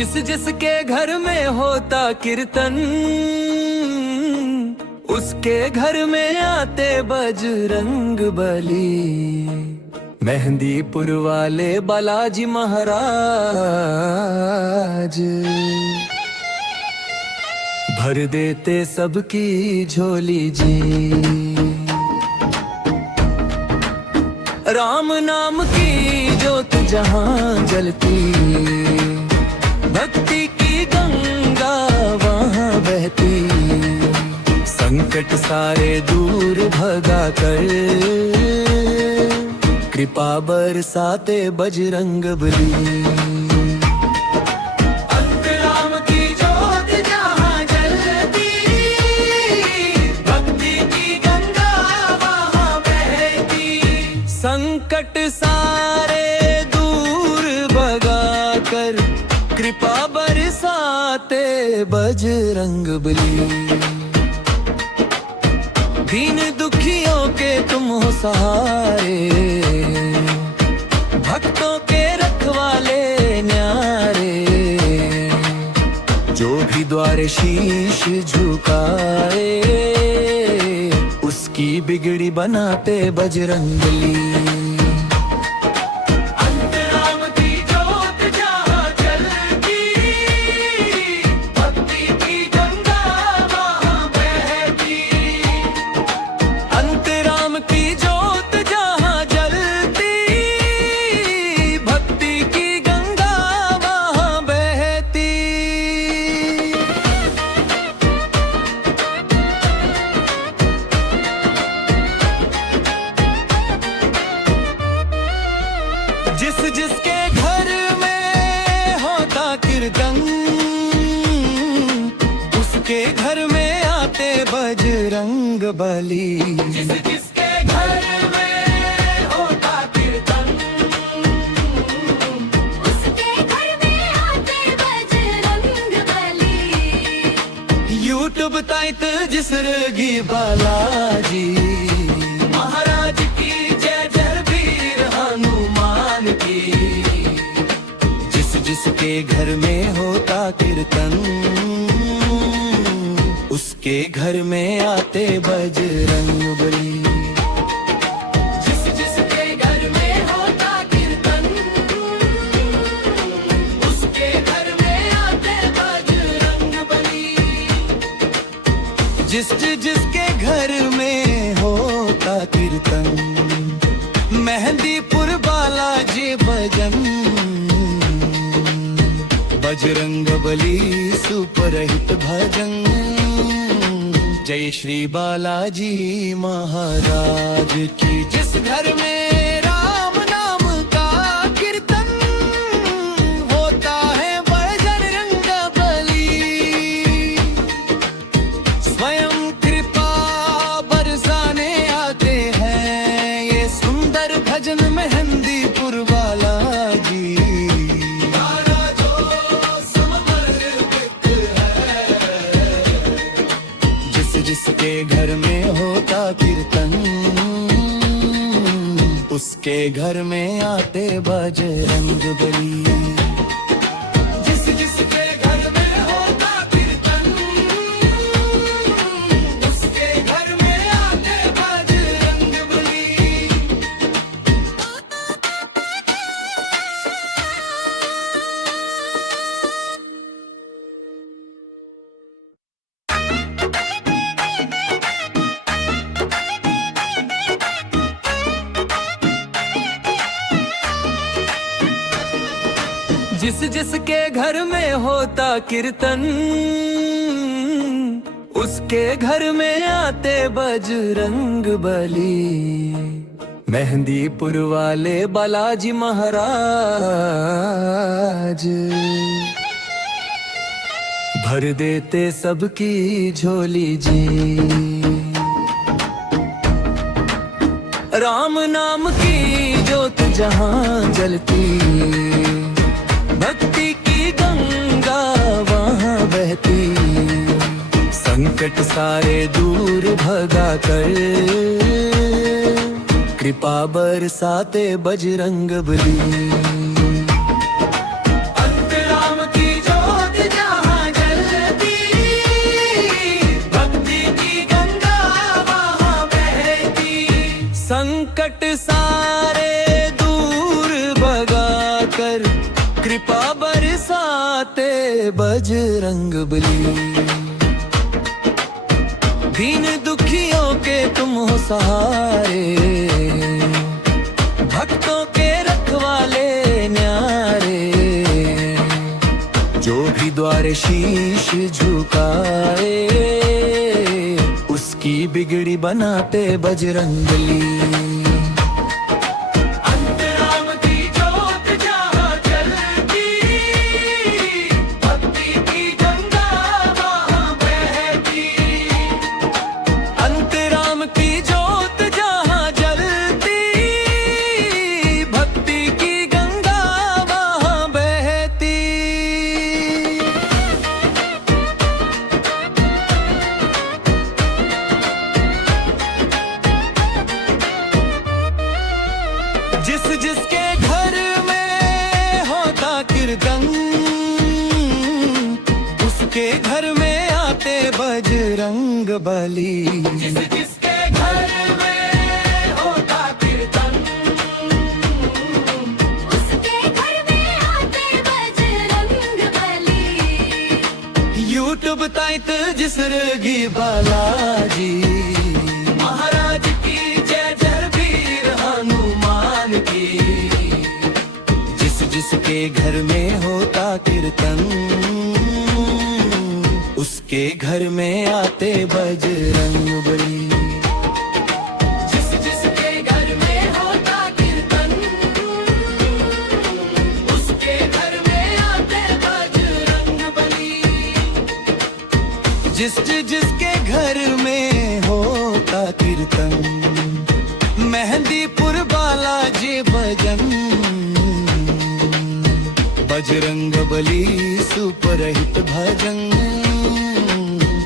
जिस जिसके घर में होता कीर्तन, उसके घर में आते बजरंग बली। मेहंदीपुर वाले बालाजी महाराज भर देते सबकी झोली जी। राम नाम की ज्योत जहाँ जलती, भक्ति की गंगा वहाँ बहती। संकट सारे दूर भगा कर कृपा बरसाते बजरंग बली। अंतराम की ज्योत जहाँ जलती, भक्ति की गंगा वहाँ बहती। संकट सारे दूर भगा कर कृपा बरसाते बजरंग बली। दीन दुखियों के तुम हो सहारे, भक्तों के रखवाले न्यारे। जो भी द्वारे शीश झुकाए, उसकी बिगड़ी बनाते बजरंग बली। जिस जिसके घर में होता कीर्तन, उसके घर में आते बजरंग बली। जिस जिसके घर में होता कीर्तन, उसके घर में आते बजरंग बली। यूट्यूब ताइट जिसरगी बालाजी महाराज की जय जय वीर हनुमान की। जिस जिसके घर में होता कीर्तन, उसके घर में आते बजरंग बली। जिस जिसके घर में होता कीर्तन, उसके घर में आते बजरंग बली। जिस जिसके घर में होता कीर्तन, मेहंदीपुर बालाजी भजन। बजरंग बली सुपरहित भजन। जय श्री बालाजी महाराज की। जिस घर में राम नाम का कीर्तन होता है बजरंग बली। स्वयं कृपा बरसाने आते हैं ये सुंदर भजन मेहंदीपुर बालाजी। जिस जिसके घर में होता कीर्तन, उसके घर में आते बजरंग बली। जिस जिसके घर में होता कीर्तन, उसके घर में आते बजरंग बली। जिस जिसके घर में होता कीर्तन, उसके घर में आते बजरंग बली। मेहंदीपुर वाले बालाजी महाराज भर देते सबकी झोली जी। राम नाम की ज्योत जहाँ जलती, भक्ति की गंगा वहाँ बहती। संकट सारे दूर भगा कर कृपा बरसाते बजरंग बली। अंतराम की जो संकट सारे दूर भगा कर कृपा बरसाते बजरंग बली। दीन दुखियों के तुम हो सहारे, भक्तों के रखवाले न्यारे। जो भी द्वारे शीश झुकाए उसकी बिगड़ी बनाते बजरंगबली। अंतराम की जोत जहाँ जलती, भक्ति की गंगा वहाँ बहती। अंतराम की जोत जहाँ जलती, भक्ति की गंगा वहाँ बहती। जिस जिसके घर में होता कीर्तन, उसके घर में आते बजरंग बली। जिस जिसके घर में होता कीर्तन, उसके घर में आते बजरंग बली। यूट्यूब ताइट जिसरगी बालाजी महाराज की जय जय वीर हनुमान की। जिस जिसके घर में होता कीर्तन, उसके घर में आते बजरंग बली। जिस जिसके घर में होता कीर्तन, उसके घर में आते बजरंग बली। जिस जिसके घर में होता कीर्तन, मेहंदीपुर बालाजी भजन। बजरंग बली सुपर हिट भजन।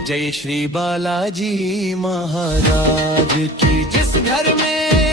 जय श्री बालाजी महाराज की। जिस घर में